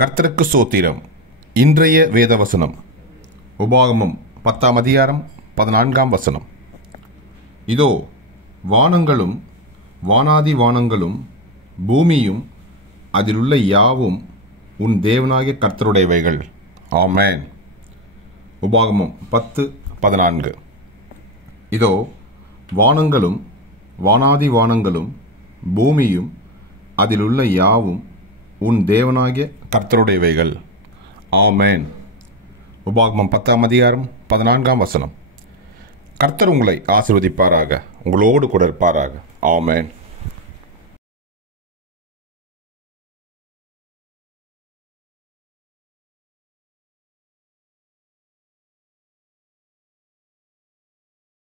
கர்த்தருக்கு ஸ்தோத்திரம். இன்றைய வேதவசனம் உபாகமம் 10ஆம் அதிகாரம் 14ஆம் வசனம். இதோ வானங்களும் வானாதி வானங்களும் பூமியும் அதிலுள்ள யாவும் உன் தேவனாகிய கர்த்தருடையவைகள். ஆமென். உபாகமம் 10:14. இதோ வானங்களும் வானாதி வானங்களும் பூமியும் அதிலுள்ள யாவும் உன் தேவனாகிய கர்த்தருடையவைகள். ஆமென். உபாகமம் 10ஆம் அதிகாரம் 14ஆம் வசனம். கர்த்தர் உங்களை ஆசீர்வதிப்பாராக, உங்களோடு கூட இருப்பாராக. ஆமென்.